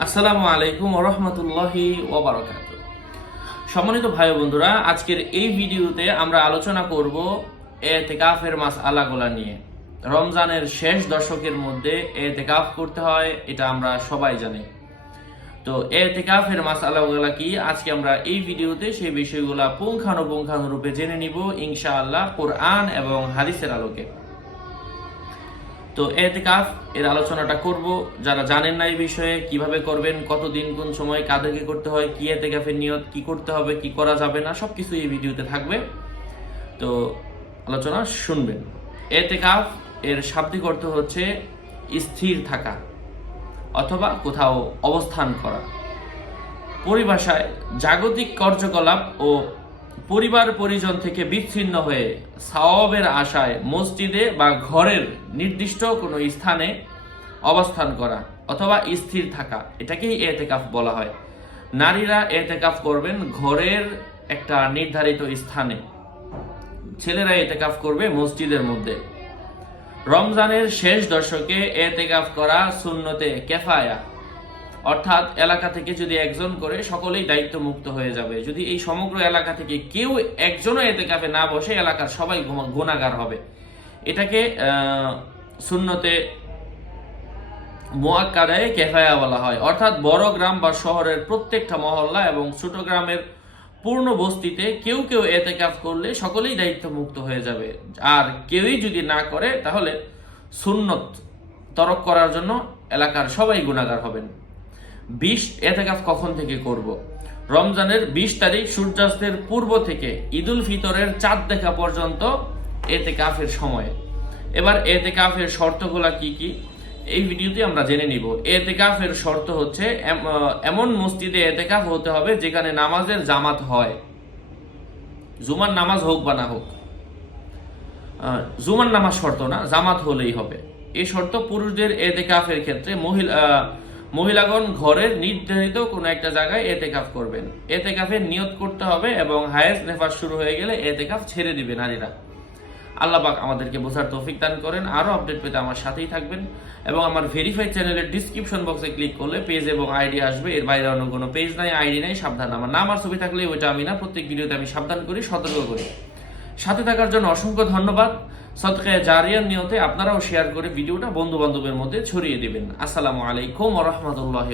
আসসালামু আলাইকুম রহমতুল্লাহি ওবরাকাত সম্মানিত ভাই বন্ধুরা, আজকের এই ভিডিওতে আমরা আলোচনা করব এতেকাফের মাস আলাগোলা নিয়ে। রমজানের শেষ দশকের মধ্যে এতেকাফ করতে হয়, এটা আমরা সবাই জানি। তো এতেকাফের মাস আলাগোলা কি? আজকে আমরা এই ভিডিওতে সেই বিষয়গুলা পুঙ্খানুপুঙ্খানুরূপে জেনে নিব, ইনশাআল্লাহ কোরআন এবং হাদিসের আলোকে। তো এতেকাফ, এর আলোচনাটা করব। যারা জানেন না এই বিষয়ে, কীভাবে করবেন, কতদিন, কোন সময়, কাদেরকে করতে হয়, কি এতেকাফের নিয়ত, কি করতে হবে, কি করা যাবে না সবকিছু এই ভিডিওতে থাকবে। তো আলোচনা শুনবেন। এতেকাফ, এর শাব্দিক অর্থ হচ্ছে স্থির থাকা অথবা কোথাও অবস্থান করা। পরিভাষায় জাগতিক কার্যকলাপ ও পরিবার পরিজন থেকে বিচ্ছিন্ন হয়ে সাওয়াবের আশায় মসজিদে বা ঘরের নির্দিষ্ট কোনো স্থানে অবস্থান করা অথবা স্থির থাকা, এটাকেই এতেকাফ বলা হয়। নারীরা এতেকাফ করবেন ঘরের একটা নির্ধারিত স্থানে। ছেলেরা এতেকাফ করবে মসজিদের মধ্যে। রমজানের শেষ দশকে এতেকাফ করা সুন্নতে কেফায়া। অর্থাৎ এলাকা থেকে যদি একজন করে, সকলেই দায়িত্ব মুক্ত হয়ে যাবে। যদি এই সমগ্র এলাকা থেকে কেউ একজনও এতে কাফে না বসে, এলাকার সবাই গুণাগার হবে। এটাকে সুন্নতে মোয়াক্কাদায় কেফায়া বলা হয়। অর্থাৎ বড় গ্রাম বা শহরের প্রত্যেকটা মহল্লা এবং ছোট গ্রামের পূর্ণ বস্তিতে কেউ কেউ এতে এতেকাফ করলে সকলেই দায়িত্ব মুক্ত হয়ে যাবে। আর কেউই যদি না করে, তাহলে সুন্নত তরক করার জন্য এলাকার সবাই গুণাগার হবেন। বিশ এতেকাফ কখন থেকে করব? রমজানের বিশ তারিখ সূর্যাস্তের পূর্ব থেকে ঈদুল ফিতরের চাঁদ দেখা পর্যন্ত এতেকাফের সময়। এবার এতেকাফের শর্তগুলা কি কি? এই ভিডিওতে আমরা জেনে নিব। এতেকাফের শর্ত হচ্ছে এমন মসজিদে এতেকাফ হতে হবে যেখানে নামাজের জামাত হয়। জুমার নামাজ হোক বা না হোক। জুমার নামাজ শর্ত না, জামাত হলেই হবে। এই শর্ত পুরুষদের এতেকাফের ক্ষেত্রে মহিলা মহিলাগণ ঘরের নির্ধারিত কোনো একটা জায়গায় এতেকাফ করবেন। এতেকাফের নিয়ত করতে হবে এবং হায়েস নেফাস শুরু হয়ে গেলে এতেকাফ ছেড়ে দিবে নারীরা। আল্লাহ পাক আমাদেরকে বোঝার তৌফিক দান করেন। আরও আপডেট পেতে আমার সাথেই থাকবেন এবং আমার ভেরিফাইড চ্যানেলের ডিসক্রিপশন বক্সে ক্লিক করলে পেজ এবং আইডি আসবে। এর বাইরে অন্য কোনো পেজ নাই আইডি নাই, সাবধান। আমার নাম আর ছবি থাকলে ওইটা আমি না, প্রত্যেক ভিডিওতে আমি সাবধান করি, সতর্ক করি। সাথে থাকার জন্য অসংখ্য ধন্যবাদ। সদকায় জারিয়ার নিয়তে আপনারাও শেয়ার করে ভিডিওটা বন্ধু বান্ধবের মধ্যে ছড়িয়ে দেবেন। আসসালামু আলাইকুম রহমতুল্লাহ